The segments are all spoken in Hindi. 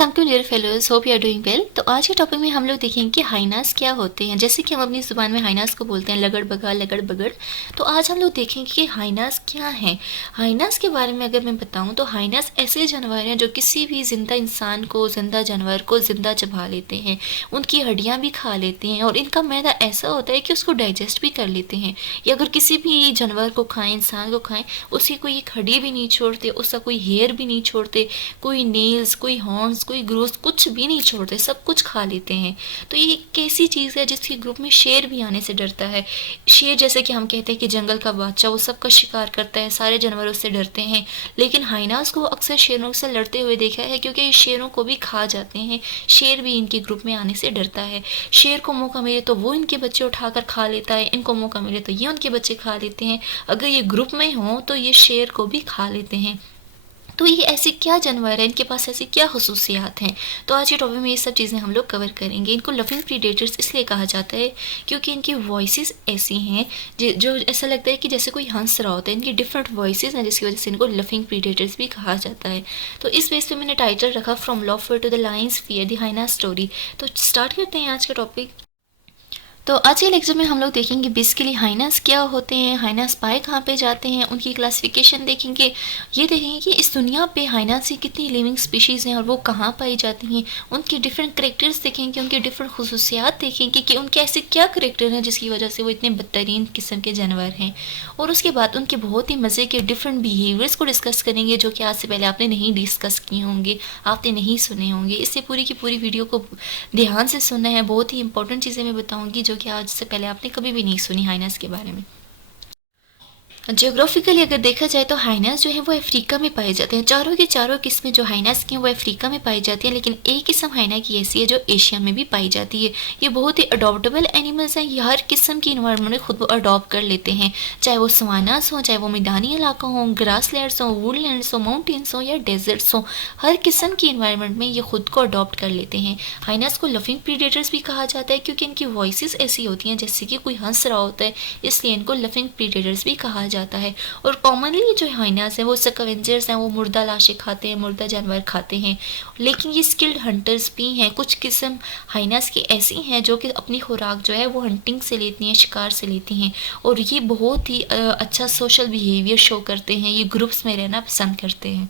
सलाम dear fellows, hope you are doing well. तो आज के टॉपिक में हम लोग देखेंगे कि हाइनास क्या होते हैं। जैसे कि हम अपनी ज़ुबान में हाइनास को बोलते हैं लगड़ बगा लगड़ बगड़। तो आज हम लोग देखेंगे कि हाइनास क्या है। हाइनास के बारे में अगर मैं बताऊं तो हाइनास ऐसे जानवर हैं जो किसी भी ज़िंदा इंसान को, ज़िंदा जानवर को ज़िंदा चबा लेते हैं, उनकी हड्डियाँ भी खा लेते हैं और इनका मैदा ऐसा होता है कि उसको डाइजेस्ट भी कर लेते हैं। या अगर किसी भी जानवर को खाएँ, इंसान को खाएँ, उसकी कोई एक हड्डी भी नहीं छोड़ते, उसका कोई हेयर भी नहीं छोड़ते, कोई नेल्स, कोई हॉर्न्स, कोई ग्रोथ, कुछ भी नहीं छोड़ते, सब कुछ खा लेते हैं। तो ये एक ऐसी चीज़ है जिसके ग्रुप में शेर भी आने से डरता है। शेर, जैसे कि हम कहते हैं कि जंगल का बादशाह, वो सबका शिकार करता है, सारे जानवरों से डरते हैं। लेकिन हाइनास को अक्सर शेरों से लड़ते हुए देखा है क्योंकि ये शेरों को भी खा जाते हैं। शेर भी इनके ग्रुप में आने से डरता है। शेर को मौका मिले तो वो इनके बच्चे उठाकर खा लेता है, इनको मौका मिले तो ये उनके बच्चे खा लेते हैं। अगर ये ग्रुप में हो तो ये शेर को भी खा लेते हैं। तो ये ऐसे क्या जानवर हैं, इनके पास ऐसी क्या खसूसियात हैं। तो आज के टॉपिक में ये सब चीज़ें हम लोग कवर करेंगे। इनको लविंग प्रीडेटर्स इसलिए कहा जाता है क्योंकि इनकी वॉइसेस ऐसी हैं जो ऐसा लगता है कि जैसे कोई हंस रहा होता है। इनकी डिफरेंट वॉइसेस हैं जिसकी वजह से इनको लविंग प्रीडेटर्स भी कहा जाता है। तो इस बेस पे मैंने टाइटल रखा from laughter to the lions fear the hyenas story. तो स्टार्ट करते हैं आज का टॉपिक। तो आज के लेक्चर में हम लोग देखेंगे बेसिकली हाइनास क्या होते हैं, हाइनास पाए कहाँ पे जाते हैं, उनकी क्लासिफिकेशन देखेंगे। ये देखेंगे कि इस दुनिया पे हाइनास की कितनी लिविंग स्पीशीज़ हैं और वो कहाँ पाई जाती हैं। उनके डिफरेंट करेक्टर्स देखेंगे, उनके डिफरेंट खसूसियात देखेंगे कि उनके ऐसे क्या करेक्टर हैं जिसकी वजह से वो इतने बदतरीन किस्म के जानवर हैं। और उसके बाद उनके बहुत ही मज़े के डिफरेंट बिहेवियर्स को डिस्कस करेंगे जो कि आज से पहले आपने नहीं डिस्कस किए होंगे, आपने नहीं सुने होंगे। इससे पूरी की पूरी वीडियो को ध्यान से सुनना है। बहुत ही इंपॉर्टेंट चीज़ें मैं बताऊंगी जो कि आज से पहले आपने कभी भी नहीं सुनी हाइनास के बारे में। जियोग्राफिकली अगर देखा जाए तो हाइनास जो है वो अफ्रीका में पाए जाते हैं। चारों के चारों किस्में जो हाइनास की हैं वो अफ्रीका में पाई जाती हैं, लेकिन एक किस्म हाइना की ऐसी है जो एशिया में भी पाई जाती है। ये बहुत ही अडॉप्टेबल एनिमल्स हैं। ये हर किस्म की इन्वायरमेंट में खुद अडॉप्ट कर लेते हैं, चाहे वो सवानास हों, चाहे वो मैदानी इलाका हो, ग्रास लैंड्स हों, वुडलैंड्स हों, माउंटेन्स हों या डेजर्ट्स हों, हर किस्म की इन्वायरमेंट में ये खुद को अडॉप्ट कर लेते हैं। हाइनास को लविंग प्रीडेटर्स भी कहा जाता है क्योंकि इनकी वॉइसेस ऐसी होती हैं जैसे कि कोई हंस रहा होता है, इसलिए इनको लविंग प्रीडेटर्स भी कहा जाता है। और कॉमनली जो हाइनास हैं वो स्कैवेंजर्स हैं, वो मुर्दा लाशें खाते हैं, मुर्दा जानवर खाते हैं। लेकिन ये स्किल्ड हंटर्स भी हैं। कुछ किस्म हाइनास की ऐसी हैं जो कि अपनी खुराक जो है वो हंटिंग से लेती हैं, शिकार से लेती हैं। और ये बहुत ही अच्छा सोशल बिहेवियर शो करते हैं। ये ग्रुप्स में रहना पसंद करते हैं।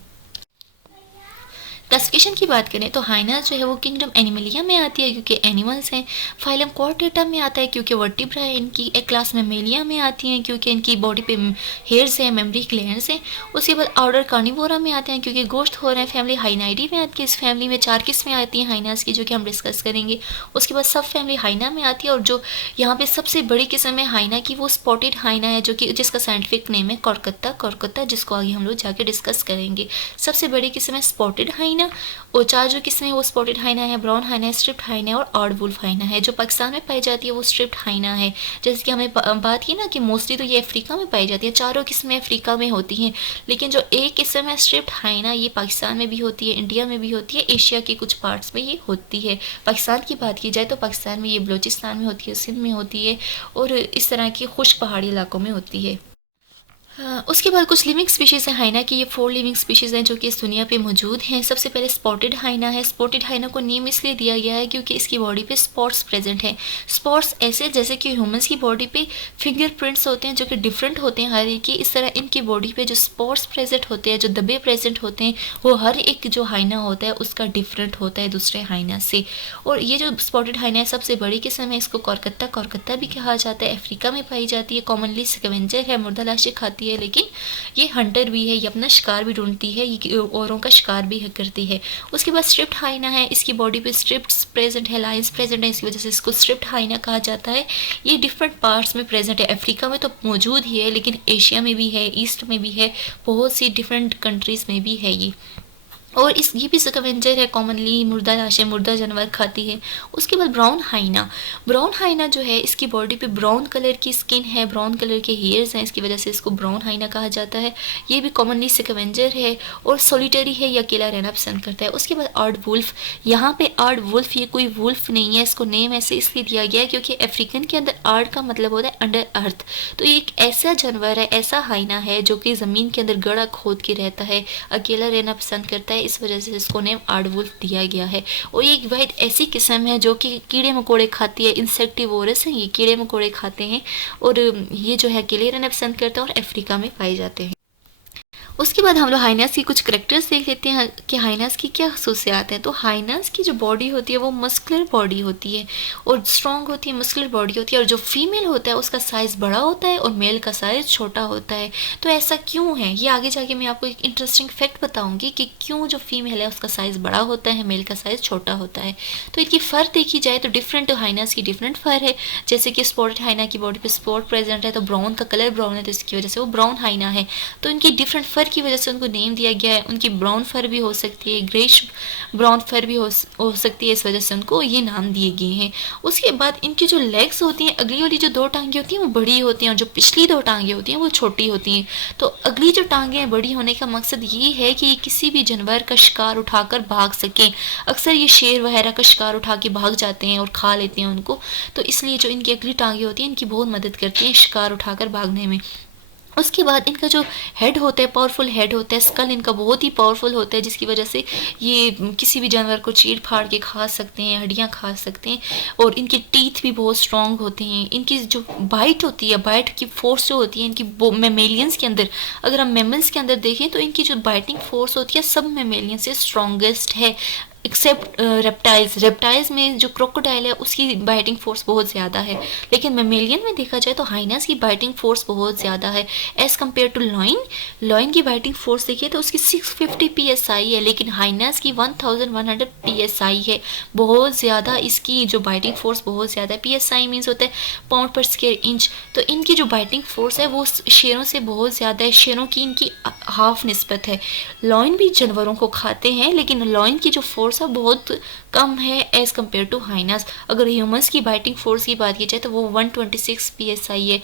क्लासिफिकेशन की बात करें तो हाइनास जो है वो किंगडम एनिमलिया में आती है क्योंकि एनिमल्स हैं। फाइलम क्वाड्रेटा में आता है क्योंकि वर्टिब्रा है। इनकी एक क्लास मेमेलिया में आती हैं क्योंकि इनकी बॉडी पे हेयर्स हैं, मेमरी ग्लैंड्स हैं। उसके बाद ऑर्डर कार्निवोरा में आते हैं क्योंकि गोश्त हो रहे हैं। फैमिली हाइनाइडी में आती है। इस फैमिली में 4 किस्में आती हैं हाइनास की जो कि हम डिस्कस करेंगे। उसके बाद सब फैमिली हाइना में आती है और जो यहाँ पे सबसे बड़ी किस्म है हाइना की वो स्पॉटेड हाइना है जो कि जिसका साइंटिफिक नेम है कोरकत्ता, जिसको आगे हम लोग जाके डिस्कस करेंगे। सबसे बड़ी किस्म है स्पॉटेड हाइना। और 4 जो किस्में हैं वो स्पॉटेड हाइना है, ब्राउन हाइना है, स्ट्रिप्ड हाइना है और ऑड वुल्फ हाइना है। जो पाकिस्तान में पाई जाती है वो स्ट्रिप्ड हाइना है। जैसे कि हमें बात की ना कि मोस्टली तो ये अफ्रीका में पाई जाती है, चारों किस्में अफ्रीका में होती हैं। लेकिन जो एक किस्म है स्ट्रिप्ड हाइना ये पाकिस्तान में भी होती है, इंडिया में भी होती है, एशिया के कुछ पार्ट्स में ये होती है। पाकिस्तान की बात की जाए तो पाकिस्तान में ये बलूचिस्तान में होती है, सिंध में होती है और इस तरह की खुश्क पहाड़ी इलाकों में होती है। उसके बाद कुछ लिविंग स्पीशीज़ हैं हाइना की। ये 4 लिविंग स्पीशीज़ हैं जो कि इस दुनिया पे मौजूद हैं। सबसे पहले स्पॉटेड हाइना है। स्पॉटेड हाइना को नेम इसलिए दिया गया है क्योंकि इसकी बॉडी पे स्पॉट्स प्रेजेंट हैं। स्पॉट्स ऐसे जैसे कि ह्यूमंस की बॉडी पे फिंगरप्रिंट्स होते हैं जो कि डिफरेंट होते हैं हर एक की, इस तरह इनकी बॉडी पे जो स्पॉट्स प्रेजेंट होते हैं, जो धब्बे प्रेजेंट होते हैं, वो हर एक जो हाइना होता है उसका डिफरेंट होता है दूसरे हाइना से। और ये जो स्पॉटेड हाइना है सबसे बड़ी किस्म है। इसको कोरकत्ता भी कहा जाता है। अफ्रीका में पाई जाती है। कॉमनली स्कैवेंजर है, मुर्दा लाशें खाती है, लेकिन ये हंटर भी है। ये अपना शिकार भी ढूंढती है, ये औरों का शिकार भी करती है। उसके बाद स्ट्रिप्ड हाइना है। इसकी बॉडी पे स्ट्रिप्स प्रेजेंट है, लाइंस प्रेजेंट है, इसकी वजह से इसको स्ट्रिप्ड हाइना कहा जाता है। ये डिफरेंट पार्ट्स में प्रेजेंट है। अफ्रीका में तो मौजूद ही है लेकिन एशिया में भी है, ईस्ट में भी है, बहुत सी डिफरेंट कंट्रीज़ में भी है ये। और इस ये भी स्कैवेंजर है, कॉमनली मुर्दा लाशें, मुर्दा जानवर खाती है। उसके बाद ब्राउन हाइना जो है इसकी बॉडी पे ब्राउन कलर की स्किन है, ब्राउन कलर के हेयर्स हैं, इसकी वजह से इसको ब्राउन हाइना कहा जाता है। ये भी कॉमनली स्कैवेंजर है और सोलिटरी है, या अकेला रहना पसंद करता है। उसके बाद ऑड वुल्फ। यहाँ पे ऑड वुल्फ ये कोई वुल्फ नहीं है, इसको नेम ऐसे इसलिए दिया गया है क्योंकि अफ्रीकन के अंदर ऑड का मतलब होता है अंडर अर्थ। तो ये एक ऐसा जानवर है, ऐसा हाइना है जो कि ज़मीन के अंदर गड़ा खोद के रहता है, अकेला रहना पसंद करता है, है, इस वजह से इसको नेम आर्डवुल्फ दिया गया है। और ये एक वाइट ऐसी किस्म है जो कि कीड़े मकोड़े खाती है, इंसेक्टिवोरस है, ये कीड़े मकोड़े खाते हैं और ये जो है अकेले रहना पसंद करते हैं और अफ्रीका में पाए जाते हैं। उसके बाद हम लोग हाइनास की कुछ करेक्टर्स देख लेते हैं कि हाइनास की क्या खसूसियात हैं। तो हाइनास की जो बॉडी होती है वो मस्कुलर बॉडी होती है और स्ट्रॉन्ग होती है, मस्कुलर बॉडी होती है, और जो फीमेल होता है उसका साइज़ बड़ा होता है और मेल का साइज़ छोटा होता है। तो ऐसा क्यों है, ये आगे जाके मैं आपको एक इंटरेस्टिंग फैक्ट बताऊंगी कि क्यों जो फीमेल है उसका साइज़ बड़ा होता है, मेल का साइज़ छोटा होता है। तो इनकी फ़र देखी जाए तो डिफरेंट हाइनास की डिफरेंट फ़र है। जैसे कि स्पॉटेड हाइना की बॉडी पे स्पॉट प्रेजेंट है, तो ब्राउन का कलर ब्राउन है, तो इसकी वजह से वो ब्राउन हाइना है। तो इनकी डिफरेंट फ़र की वजह से उनको नेम दिया गया है। उनकी ब्राउन फर भी हो सकती है, ग्रेश ब्राउन फर भी हो सकती है, इस वजह से उनको ये नाम दिए गए हैं। उसके बाद इनकी जो लेग्स होती हैं, अगली वाली जो 2 टांगे होती हैं वो बड़ी होती हैं और जो पिछली 2 टांगे होती हैं वो छोटी होती हैं। तो अगली जो टांगे बड़ी होने का मकसद ये है कि ये किसी भी जानवर का शिकार उठाकर भाग सकें। अक्सर ये शेर वगैरह का शिकार उठा के भाग जाते हैं और खा लेते हैं उनको, तो इसलिए जो इनकी अगली टांगे होती हैं इनकी बहुत मदद करती हैं शिकार उठाकर भागने में। उसके बाद इनका जो हेड होता है, पावरफुल हेड होता है, स्कल इनका बहुत ही पावरफुल होता है, जिसकी वजह से ये किसी भी जानवर को चीर फाड़ के खा सकते हैं, हड्डियाँ खा सकते हैं। और इनके टीथ भी बहुत स्ट्रॉन्ग होते हैं। इनकी जो बाइट होती है, बाइट की फोर्स जो होती है इनकी मेमेलियंस के अंदर, अगर हम मेमल्स के अंदर देखें तो इनकी जो बाइटिंग फोर्स होती है सब मेमेलियन से स्ट्रॉन्गेस्ट है, एक्सेप्ट रेप्टाइल्स में जो क्रोकोडाइल है उसकी बाइटिंग फोर्स बहुत ज़्यादा है। लेकिन मेमेलियन में देखा जाए तो हाइनास की बाइटिंग फोर्स बहुत ज़्यादा है एज़ कम्पेयर टू लॉइन की बाइटिंग फोर्स देखिए तो उसकी 650 psi है, लेकिन हाइनास की 1100 psi है। बहुत ज़्यादा इसकी जो बाइटिंग फोर्स बहुत ज़्यादा है। psi मीन्स होता है पाउंड पर स्क्वायर इंच। तो इनकी जो बाइटिंग फोर्स है वो शेरों से बहुत ज़्यादा है, शेरों की इनकी हाफ निस्बत है। लॉइन भी जानवरों को खाते हैं, लेकिन लॉइन की जो फोर्स है बहुत कम है एज़ कम्पेयर टू हाइनास। अगर ह्यूमंस की बाइटिंग फोर्स की बात की जाए तो वो 126 psi है।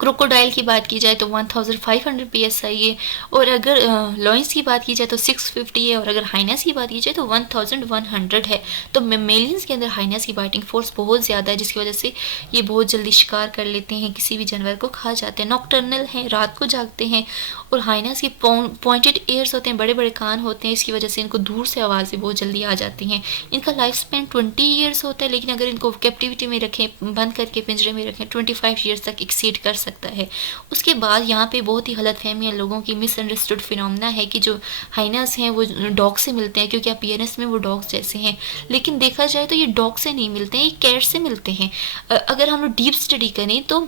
क्रोकोडाइल की बात की जाए तो 1500 psi है। और अगर लॉइंस की बात की जाए तो 650 है, और अगर हाइनास की बात की जाए तो 1100 है। तो मेमेलियंस के अंदर हाइनास की बाइटिंग फोर्स बहुत ज़्यादा है, जिसकी वजह से ये बहुत जल्दी शिकार कर लेते हैं, किसी भी जानवर को खा जाते हैं। नॉकटर्नल हैं, रात को जागते हैं। और हाइनास के पॉइंटेड एयर्स होते हैं, बड़े बड़े कान होते हैं, इसकी वजह से इनको दूर से आवाज़ें बहुत जल्दी आ जाती हैं। इनका लाइफ स्पैन 20 ईयर्स होता है, लेकिन अगर इनको कैप्टिविटी में रखें, बंद करके पिंजरे में रखें, 25 ईयर्स तक एक्सीड कर सकता है। उसके बाद यहाँ पे बहुत ही गलतफहमी है लोगों की, मिसअंडरस्टूड फिनोमेना है कि जो हाइनास हैं वो डॉग से मिलते हैं क्योंकि अपीयरेंस में वो डॉग्स जैसे हैं। लेकिन देखा जाए तो ये डॉग से नहीं मिलते हैं, ये कैट से मिलते हैं। अगर हम लोग डीप स्टडी करें तो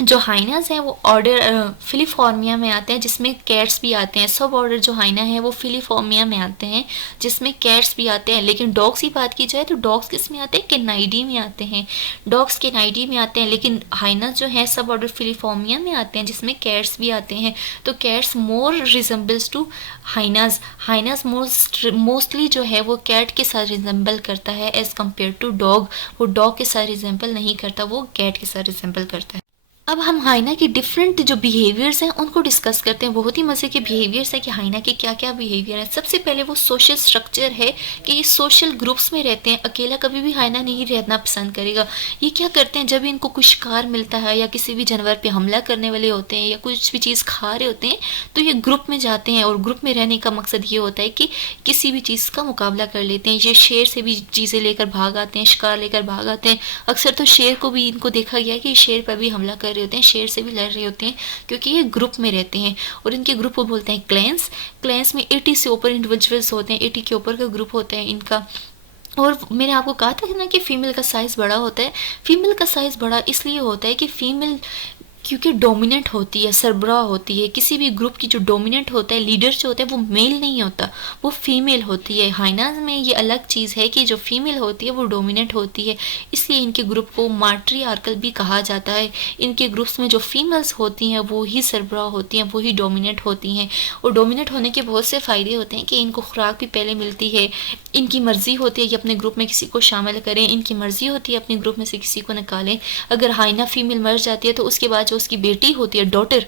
जो हाइनास हैं वो ऑर्डर फिलीफॉर्मिया में आते हैं, जिसमें कैट्स भी आते हैं। सब ऑर्डर जो हाइना है वो फिलीफॉर्मिया में आते हैं, जिसमें कैट्स भी आते हैं। लेकिन डॉग्स की बात की जाए तो डॉग्स किस में आते हैं, केनाइडी में आते हैं। डॉग्स केनाइडी में आते हैं, लेकिन हाइनास जो है सब ऑर्डर फिलीफॉर्मिया में आते हैं, जिसमें कैट्स भी आते हैं। तो cats more resembles to hyenas. Hyenas mostly जो है वो कैट के साथ रिजेंबल करता है एज़ कम्पेयर टू डॉग। वो डॉग के साथ रिजेंबल नहीं करता, वो कैट के साथ रिजेंबल करता है। अब हम हाइना के डिफरेंट जो बिहेवियर्स हैं उनको डिस्कस करते हैं। बहुत ही मज़े के बिहेवियर्स हैं कि हाइना के क्या क्या बिहेवियर है। सबसे पहले वो सोशल स्ट्रक्चर है कि ये सोशल ग्रुप्स में रहते हैं, अकेला कभी भी हाइना नहीं रहना पसंद करेगा। ये क्या करते हैं, जब इनको कुछ शिकार मिलता है या किसी भी जानवर पे हमला करने वाले होते हैं या कुछ भी चीज़ खा रहे होते हैं तो ये ग्रुप में जाते हैं, और ग्रुप में रहने का मकसद ये होता है कि किसी भी चीज़ का मुकाबला कर लेते हैं। ये शेर से भी चीज़ें लेकर भाग आते हैं, शिकार लेकर भाग आते हैं। अक्सर तो शेर को भी इनको देखा गया है कि शेर पर भी हमला कर रहे होते हैं, शेर से भी लड़ रहे होते हैं, क्योंकि ये ग्रुप में रहते हैं। और इनके ग्रुप को बोलते हैं क्लैंस। क्लैंस में 80 से ऊपर इंडिविजुअल्स होते हैं, 80 के ऊपर का ग्रुप होता है इनका। और मैंने आपको कहा था ना कि फ़ीमेल का साइज़ बड़ा होता है। फीमेल का साइज़ बड़ा इसलिए होता है कि फ़ीमेल क्योंकि डोमिनेंट होती है, सरबराह होती है। किसी भी ग्रुप की जो डोमिनेंट होता है, लीडर जो होता है, वो मेल नहीं होता, वो फीमेल होती है। हाइनास में ये अलग चीज़ है कि जो फीमेल होती है वो डोमिनेंट होती है, इसलिए इनके ग्रुप को माट्रियार्कल भी कहा जाता है। इनके ग्रुप्स में जो फीमेल्स होती हैं वो ही सरबराह होती हैं, वो ही डोमिनेंट होती हैं। और डोमिनेंट होने के बहुत से फ़ायदे होते हैं कि इनको खुराक भी पहले मिलती है, इनकी मर्ज़ी होती है कि अपने ग्रुप में किसी को शामिल करें, इनकी मर्ज़ी होती है अपने ग्रुप में से किसी को निकालें। अगर हाइना फीमेल मर जाती है तो उसके बाद जो उसकी बेटी होती है, डॉटर,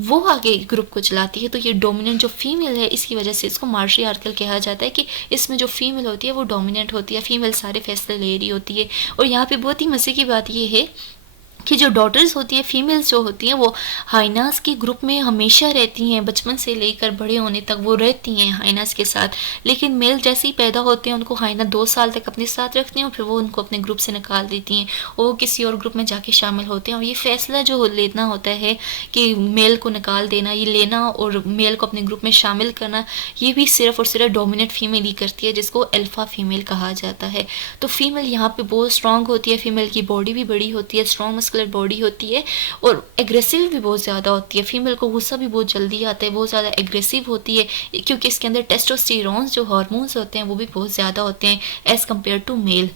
वो आगे ग्रुप को चलाती है। तो ये डोमिनेंट जो फीमेल है, इसकी वजह से इसको माट्रियार्कल कहा जाता है कि इसमें जो फीमेल होती है वो डोमिनेंट होती है, फीमेल सारे फैसले ले रही होती है। और यहाँ पे बहुत ही मज़े की बात ये है कि जो डॉटर्स होती हैं, फीमेल्स जो होती हैं, वो हाइनास के ग्रुप में हमेशा रहती हैं, बचपन से लेकर बड़े होने तक वो रहती हैं हाइनास के साथ। लेकिन मेल जैसे ही पैदा होते हैं उनको हाइना 2 साल तक अपने साथ रखती हैं और फिर वो उनको अपने ग्रुप से निकाल देती हैं और वो किसी और ग्रुप में जाके शामिल होते हैं। और ये फैसला जो लेना होता है कि मेल को निकाल देना, ये लेना और मेल को अपने ग्रुप में शामिल करना, ये भी सिर्फ और सिर्फ डोमिनेंट फीमेल ही करती है, जिसको अल्फ़ा फीमेल कहा जाता है। तो फीमेल यहाँ पे बहुत स्ट्रांग होती है, फीमेल की बॉडी भी बड़ी होती है, स्ट्रॉन्ग मस्कुलर बॉडी होती है और एग्रेसिव भी बहुत ज़्यादा होती है। फीमेल को गुस्सा भी बहुत जल्दी आता है, बहुत ज़्यादा एग्रेसिव होती है क्योंकि इसके अंदर टेस्टोस्टेरोन्स जो हार्मोन्स होते हैं वो भी बहुत ज़्यादा होते हैं as compare to male.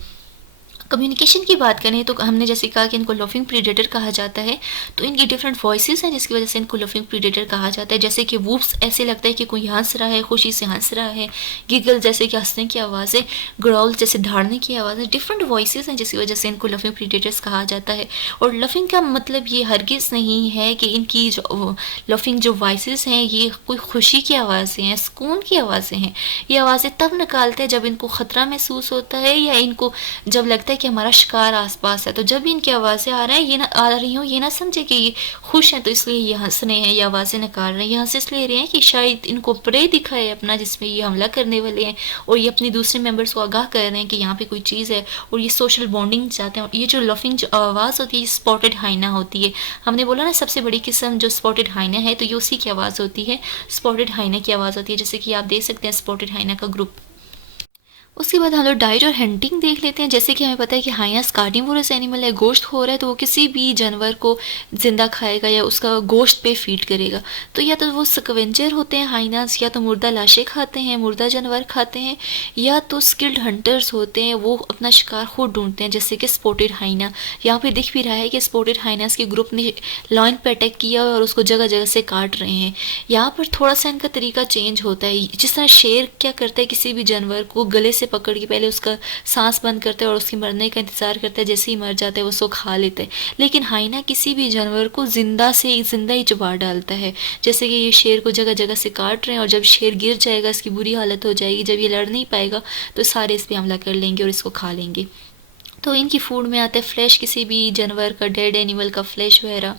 Communication की बात करें तो हमने जैसे कहा कि इनको लफिंग प्रीडेटर कहा जाता है, तो इनकी डिफरेंट वॉइसेस हैं जिसकी वजह से इनको लफिंग प्रीडेटर कहा जाता है। जैसे कि वूप्स ऐसे लगता है कि कोई हंस रहा है, खुशी से हंस रहा है, गिगल जैसे कि हंसने की आवाज़ है, ग्रॉल जैसे धाड़ने की आवाज़ है। डिफरेंट वॉइसेस हैं जिसकी वजह से इनको लफिंग प्रीडेटर्स कहा जाता है। और लफिंग का मतलब ये हरगिज़ नहीं है कि इनकी जो लफिंग जो वॉइसेस हैं ये कोई खुशी की आवाज़ें हैं, सुकून की आवाज़ें हैं। ये आवाज़ें तब निकालते हैं जब इनको ख़तरा महसूस होता है या इनको जब लगता है कि हमारा शिकार आसपास है। तो जब भी इनकी आवाज़ें आ रहे हैं, ये ना आ रही हूँ, ये ना समझे कि ये खुश हैं तो इसलिए ये हंस रहे हैं, ये आवाज़ें निकाल रहे हैं। ये हंस इसलिए रहे हैं कि शायद इनको प्रे दिखाए अपना जिसमें ये हमला करने वाले हैं और ये अपने दूसरे मेंबर्स को आगाह कर रहे हैं कि यहाँ पे कोई चीज़ है और ये सोशल बॉन्डिंग चाहते हैं। और ये जो लफिंग जो आवाज़ होती है ये स्पॉटेड हाइना होती है। हमने बोला ना सबसे बड़ी किस्म जो स्पॉटेड हाइना है, तो ये उसी की आवाज़ होती है, स्पॉटेड हाइना की आवाज़ होती है। जैसे कि आप देख सकते हैं स्पॉटेड हाइना का ग्रुप। उसके बाद हम लोग डाइट और हंटिंग देख लेते हैं। जैसे कि हमें पता है कि हाइनास कार्निवोरस एनिमल है, गोश्त खो रहा है तो वो किसी भी जानवर को ज़िंदा खाएगा या उसका गोश्त पे फीड करेगा। तो या तो वो स्कवेंजर होते हैं हाइनास, या तो मुर्दा लाशें खाते हैं, मुर्दा जानवर खाते हैं, या तो स्किल्ड हंटर्स होते हैं, वो अपना शिकार खुद ढूंढते हैं। जैसे कि स्पॉटेड हाइना, यहाँ पे दिख भी रहा है कि स्पॉटेड हाइनास के ग्रुप ने लॉयन पे अटैक किया और उसको जगह जगह से काट रहे हैं। यहाँ पर थोड़ा सा इनका तरीका चेंज होता है। जिस तरह शेर क्या करता है, किसी भी जानवर को गले से पकड़ के पहले उसका सांस बंद करता है और उसके मरने का इंतजार करता है, जैसे ही मर जाता है वो उसको खा लेता है। लेकिन हाइना किसी भी जानवर को जिंदा ही चबा डालता है। जैसे कि ये शेर को जगह जगह से काट रहे हैं और जब शेर गिर जाएगा इसकी बुरी हालत हो जाएगी, जब ये लड़ नहीं पाएगा तो सारे इस पे हमला कर लेंगे और इसको खा लेंगे। तो इनकी फूड में आता है फ्लैश, किसी भी जानवर का, डेड एनिमल का फ्लैश वगैरह,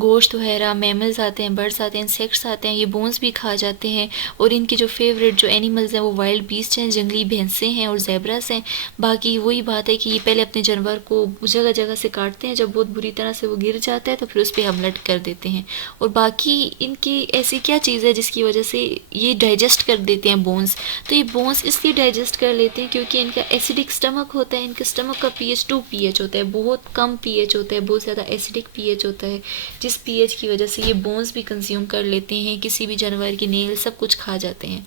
गोश्त वगैरह, मैमल्स आते हैं, बर्ड्स आते हैं, इंसेक्ट्स आते हैं, ये बोन्स भी खा जाते हैं। और इनकी जो फेवरेट जो एनिमल्स हैं वो वाइल्ड बीस्ट हैं, जंगली भैंसें हैं और ज़ेब्रास हैं। बाकी वही बात है कि ये पहले अपने जानवर को जगह जगह से काटते हैं, जब बहुत बुरी तरह से वो गिर जाता है तो फिर उस पर हमला कर देते हैं। और बाकी इनकी ऐसी क्या चीज़ है जिसकी वजह से ये डाइजेस्ट कर देते हैं बोन्स। तो ये बोन्स इसलिए डाइजेस्ट कर लेते हैं क्योंकि इनका एसिडिक स्टमक होता है। इनके स्टमक का पीएच 2 पीएच होता है, बहुत कम पीएच होता है, बहुत ज़्यादा एसिडिक पीएच होता है, जिस पीएच की वजह से ये बोन्स भी कंज्यूम कर लेते हैं, किसी भी जानवर की नेल सब कुछ खा जाते हैं।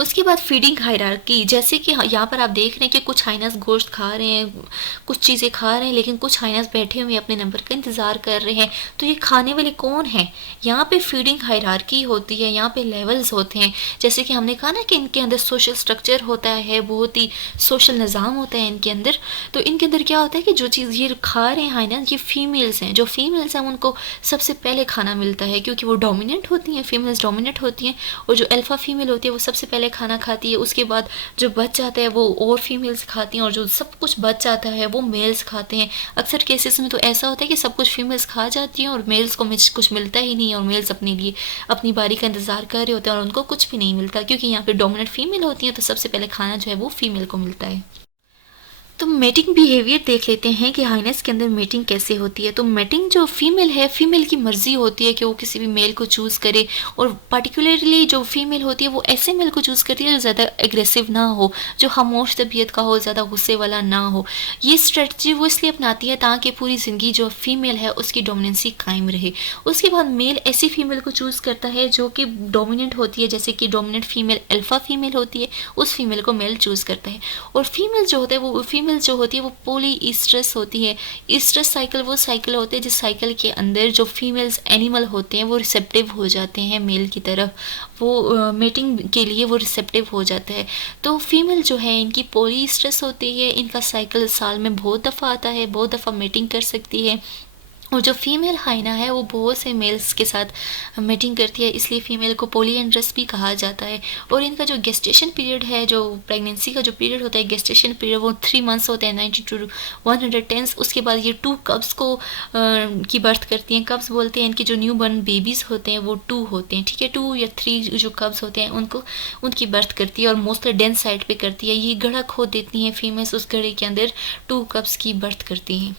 उसके बाद फीडिंग हायरार्की, जैसे कि यहाँ पर आप देख रहे हैं कि कुछ हाइनास गोश्त खा रहे हैं, कुछ चीज़ें खा रहे हैं, लेकिन कुछ हाइनास बैठे हुए अपने नंबर का इंतज़ार कर रहे हैं। तो ये खाने वाले कौन हैं? यहाँ पे फीडिंग हायरार्की होती है, यहाँ पे लेवल्स होते हैं। जैसे कि हमने कहा ना कि इनके अंदर सोशल स्ट्रक्चर होता है, बहुत ही सोशल निज़ाम होता है इनके अंदर। तो इनके अंदर क्या होता है कि जो चीज़ ये खा रहे हैं हाइनास, ये फीमेल्स हैं। जो फीमेल्स हैं उनको सबसे पहले खाना मिलता है क्योंकि वो डोमिनेंट होती हैं, फीमेल्स डोमिनेंट होती हैं। और जो अल्फ़ा फीमेल होती है वो सबसे पहले खाना खाती है। उसके बाद जो बच जाता है वो और फीमेल्स खाती हैं और जो सब कुछ बच जाता है वो मेल्स खाते हैं। अक्सर केसेस में तो ऐसा होता है कि सब कुछ फीमेल्स खा जाती हैं और मेल्स को कुछ मिलता ही नहीं है और मेल्स अपने लिए अपनी बारी का इंतज़ार कर रहे होते हैं और उनको कुछ भी नहीं मिलता क्योंकि यहाँ पे डोमिनेंट फीमेल होती हैं, तो सबसे पहले खाना जो है वो फीमेल को मिलता है। तो मेटिंग बिहेवियर देख लेते हैं कि हाइनेस के अंदर मेटिंग कैसे होती है। तो मेटिंग जो फीमेल है, फीमेल की मर्जी होती है कि वो किसी भी मेल को चूज़ करे, और पार्टिकुलरली जो फीमेल होती है वो ऐसे मेल को चूज़ करती है जो ज़्यादा एग्रेसिव ना हो, जो खामोश तबीयत का हो, ज़्यादा गुस्से वाला ना हो। ये स्ट्रेटजी वो इसलिए अपनाती है ताकि पूरी ज़िंदगी जो फीमेल है उसकी डोमिनेंसी कायम रहे। उसके बाद मेल ऐसी फीमेल को चूज़ करता है जो कि डोमिनेंट होती है, जैसे कि डोमिनेंट फीमेल अल्फ़ा फीमेल होती है, उस फीमेल को मेल चूज़ करता है। और फीमेल जो होता है वो फीमेल जो होती है वो पोली ईस्ट्रस होती है। ईस्ट्रस साइकिल वो साइकिल होते हैं जिस साइकिल के अंदर जो फीमेल्स एनिमल होते हैं वो रिसेप्टिव हो जाते हैं मेल की तरफ, वो मेटिंग के लिए वो रिसेप्टिव हो जाता है। तो फीमेल जो है इनकी पोली ईस्ट्रस होती है, इनका साइकिल साल में बहुत दफ़ा आता है, बहुत दफ़ा मेटिंग कर सकती है। और जो फीमेल हाइना है वो बहुत से मेल्स के साथ मीटिंग करती है, इसलिए फ़ीमेल को पोलीएंड्रस भी कहा जाता है। और इनका जो गेस्टेशन पीरियड है, जो प्रेगनेंसी का जो पीरियड होता है, गेस्टेशन पीरियड, वो 3 मंथ्स होते हैं, 90 टू 110। उसके बाद ये 2 कब्स को की बर्थ करती हैं। कब्स बोलते हैं इनके जो न्यू बर्न बेबीज़ होते हैं वो 2 होते हैं, ठीक है। 2 या 3 जो कब्स होते हैं उनको उनकी बर्थ करती है, और मोस्टली डेंस साइड पे करती है। ये गड़ा खोद देती हैं फीमेल्स, उस गड़े के अंदर 2 कब्स की बर्थ करती हैं।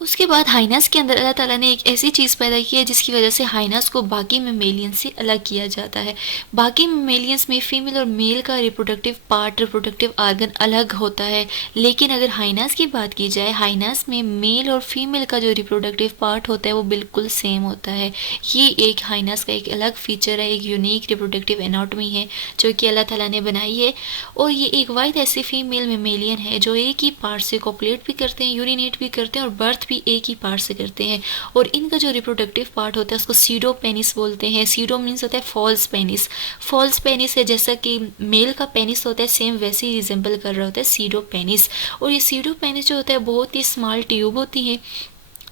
उसके बाद हाइनस के अंदर अल्लाह ताला ने एक ऐसी चीज़ पैदा की है जिसकी वजह से हाइनस को बाकी मेमेलियंस से अलग किया जाता है। बाकी मेमेलियंस में फ़ीमेल और मेल का रिप्रोडक्टिव पार्ट, रिप्रोडक्टिव आर्गन अलग होता है, लेकिन अगर हाइनस की बात की जाए, हाइनस में मेल और फीमेल का जो रिप्रोडक्टिव पार्ट होता है वो बिल्कुल सेम होता है। ये एक हाइनस का एक अलग फीचर है, एक यूनिक रिप्रोडक्टिव एनाटॉमी है जो कि अल्लाह ताला ने बनाई है। और ये एक वाहिद ऐसी फीमेल मेमेलियन है जो एक ही पार्ट से कॉपुलेट भी करते हैं, यूरिनेट भी करते हैं और बर्थ भी एक ही पार्ट से करते हैं। और इनका जो रिप्रोडक्टिव पार्ट होता है उसको सीडो पेनिस बोलते हैं। सीडो मीन्स होता है फॉल्स पेनिस। फॉल्स पेनिस है, जैसा कि मेल का पेनिस होता है सेम वैसे ही रिजेंबल कर रहा होता है सीडो पेनिस। और ये सीडो पेनिस जो होता है बहुत ही स्मॉल ट्यूब होती है।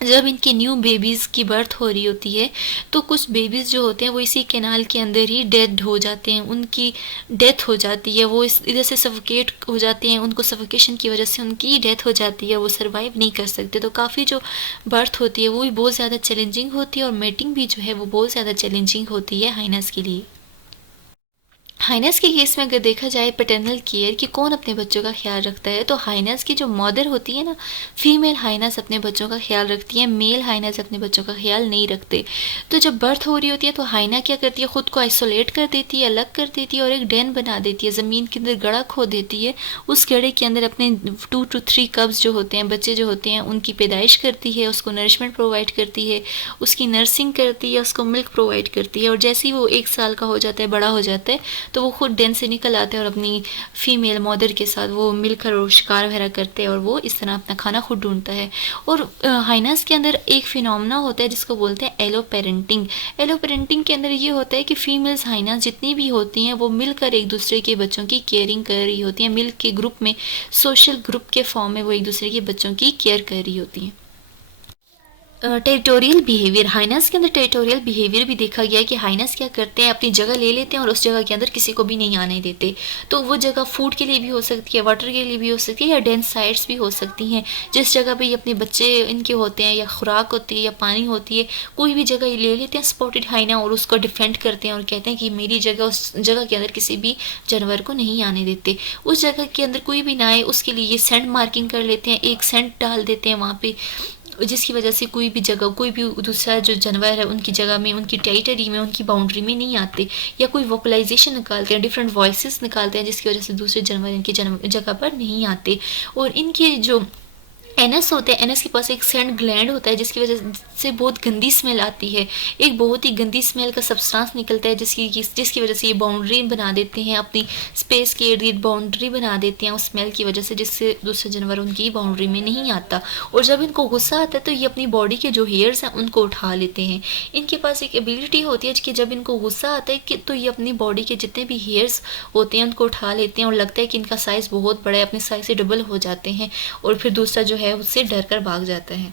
जब इनके न्यू बेबीज़ की बर्थ हो रही होती है तो कुछ बेबीज़ जो होते हैं वो इसी कैनाल के अंदर ही डेड हो जाते हैं, उनकी डेथ हो जाती है, वो इस इधर से सफोकेट हो जाते हैं, उनको सफोकेशन की वजह से उनकी डेथ हो जाती है, वो सर्वाइव नहीं कर सकते। तो काफ़ी जो बर्थ होती है वो भी बहुत ज़्यादा चैलेंजिंग होती है, और मेटिंग भी जो है वो बहुत ज़्यादा चैलेंजिंग होती है हाइनस के लिए। हाइनस के केस में अगर देखा जाए पैटर्नल केयर कि कौन अपने बच्चों का ख्याल रखता है, तो हाइनस की जो मदर होती है ना, फीमेल हाइनस अपने बच्चों का ख्याल रखती है, मेल हाइनस अपने बच्चों का ख्याल नहीं रखते। तो जब बर्थ हो रही होती है तो हाइना क्या करती है, ख़ुद को आइसोलेट कर देती है, अलग कर देती है और एक डेन बना देती है, ज़मीन के अंदर गड़ा खो देती है। उस गड़े के अंदर अपने 2 to 3 कब्स जो होते हैं, बच्चे जो होते हैं, उनकी पैदाइश करती है, उसको नरिशमेंट प्रोवाइड करती है, उसकी नर्सिंग करती है, उसको मिल्क प्रोवाइड करती है। और जैसे ही वो 1 साल का हो जाता है, बड़ा हो जाता है, तो वो खुद डेन से निकल आते हैं और अपनी फीमेल मदर के साथ वो मिलकर और शिकार वगैरह करते हैं, और वो इस तरह अपना खाना खुद ढूंढता है। और हाइनस के अंदर एक फिनोमेना होता है जिसको बोलते हैं एलो पेरेंटिंग। एलो पेरेंटिंग के अंदर ये होता है कि फीमेल्स हाइनस जितनी भी होती हैं वो मिलकर एक दूसरे के बच्चों की केयरिंग कर रही होती हैं, मिल के ग्रुप में, सोशल ग्रुप के फॉर्म में वो एक दूसरे के बच्चों की केयर कर रही होती हैं। टेरिटोरियल बिहेवियर, हाइनस के अंदर टेरिटोरियल बिहेवियर भी देखा गया है कि हाइनस क्या करते हैं, अपनी जगह ले लेते हैं और उस जगह के अंदर किसी को भी नहीं आने देते। तो वो जगह फूड के लिए भी हो सकती है, वाटर के लिए भी हो सकती है, या डेंस साइट्स भी हो सकती हैं। जिस जगह पे ये अपने बच्चे इनके होते हैं, या खुराक होती है, या पानी होती है, कोई भी जगह ले लेते हैं स्पॉटेड हाइना और उसको डिफेंड करते हैं और कहते हैं कि मेरी जगह, उस जगह के अंदर किसी भी जानवर को नहीं आने देते। उस जगह के अंदर कोई भी ना आए उसके लिए ये सेंट मार्किंग कर लेते हैं, एक सेंट डाल देते हैं वहाँ पे, जिसकी वजह से कोई भी जगह, कोई भी दूसरा जो जानवर है उनकी जगह में, उनकी टेरिटरी में, उनकी बाउंड्री में नहीं आते। या कोई वोकलाइजेशन निकालते हैं, डिफरेंट वॉइसेस निकालते हैं जिसकी वजह से दूसरे जानवर इनकी जगह पर नहीं आते। और इनके जो एनस होते हैं, एनस के पास एक सेंट ग्लैंड होता है जिसकी वजह से बहुत गंदी स्मेल आती है, एक बहुत ही गंदी स्मेल का सब्सटेंस निकलता है जिसकी वजह से ये बाउंड्री बना देते हैं, अपनी स्पेस के इर्द गिर्द बाउंड्री बना देते हैं उस स्मेल की वजह से, जिससे दूसरे जानवर उनकी बाउंड्री में नहीं आता। और जब इनको गुस्सा आता है तो ये अपनी बॉडी के जो हेयर्स हैं उनको उठा लेते हैं। इनके पास एक एबिलिटी होती है कि जब इनको गुस्सा आता है कि तो ये अपनी बॉडी के जितने भी हेयर्स होते हैं उनको उठा लेते हैं, और लगता है कि इनका साइज़ बहुत बड़ा है, अपने साइज़ से डबल हो जाते हैं, और फिर दूसरा जो है उससे डर कर भाग जाता है।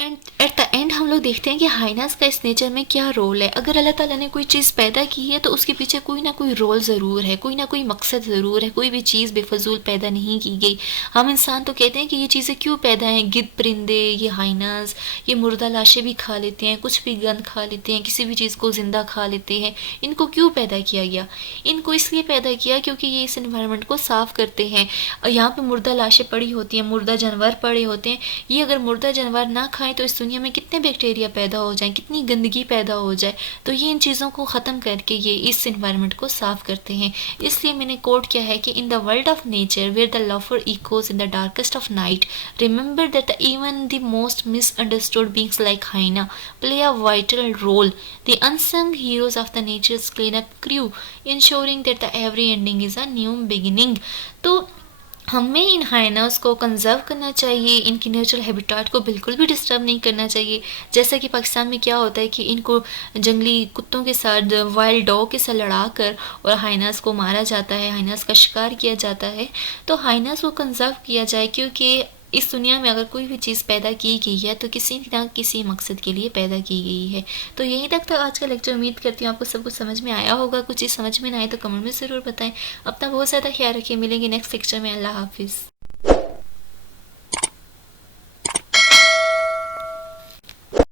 एंड एट द एंड हम लोग देखते हैं कि हाइनस का इस नेचर में क्या रोल है। अगर अल्लाह ताला ने कोई चीज़ पैदा की है तो उसके पीछे कोई ना कोई रोल ज़रूर है, कोई ना कोई मकसद ज़रूर है, कोई भी चीज़ बेफजूल पैदा नहीं की गई। हम इंसान तो कहते हैं कि ये चीज़ें क्यों पैदा हैं, गिद्ध परिंदे, ये हाइनस, ये मुर्दा लाशें भी खा लेते हैं, कुछ भी गंद खा लेते हैं, किसी भी चीज़ को ज़िंदा खा लेते हैं। इनको क्यों पैदा किया गया? इनको इसलिए पैदा किया क्योंकि ये इस इन्वायरमेंट को साफ़ करते हैं। यहाँ पर मुर्दा लाशें पड़ी होती हैं, मुर्दा जानवर पड़े होते हैं, ये अगर मुर्दा जानवर ना खाएं तो इस दुनिया में कितने बैक्टीरिया पैदा हो जाएं, कितनी गंदगी पैदा हो जाए। तो ये इन चीज़ों को ख़त्म करके ये इस इन्वायरमेंट को साफ़ करते हैं। इसलिए मैंने कोट किया है कि in the world of nature where the lover echoes in the darkest of night, remember that even the most misunderstood beings like hyena play a vital role, the unsung heroes of the nature's clean up crew, ensuring that the every ending is a new beginning. तो हमें इन हाइनास को कंजर्व करना चाहिए, इनकी नेचुरल हैबिटेट को बिल्कुल भी डिस्टर्ब नहीं करना चाहिए। जैसा कि पाकिस्तान में क्या होता है कि इनको जंगली कुत्तों के साथ, वाइल्ड डॉग के साथ लड़ा कर और हाइनास को मारा जाता है, हाइनास का शिकार किया जाता है। तो हाइनास को कंजर्व किया जाए, क्योंकि इस दुनिया में अगर कोई भी चीज़ पैदा की गई है तो किसी ना किसी मकसद के लिए पैदा की गई है। तो यहीं तक था आज का लेक्चर। उम्मीद करती हूँ आपको सब कुछ समझ में आया होगा। कुछ चीज़ समझ में ना आए तो कमेंट में ज़रूर बताएं। अपना बहुत ज़्यादा ख्याल रखिए। मिलेंगे नेक्स्ट लेक्चर में। अल्लाह हाफिज़।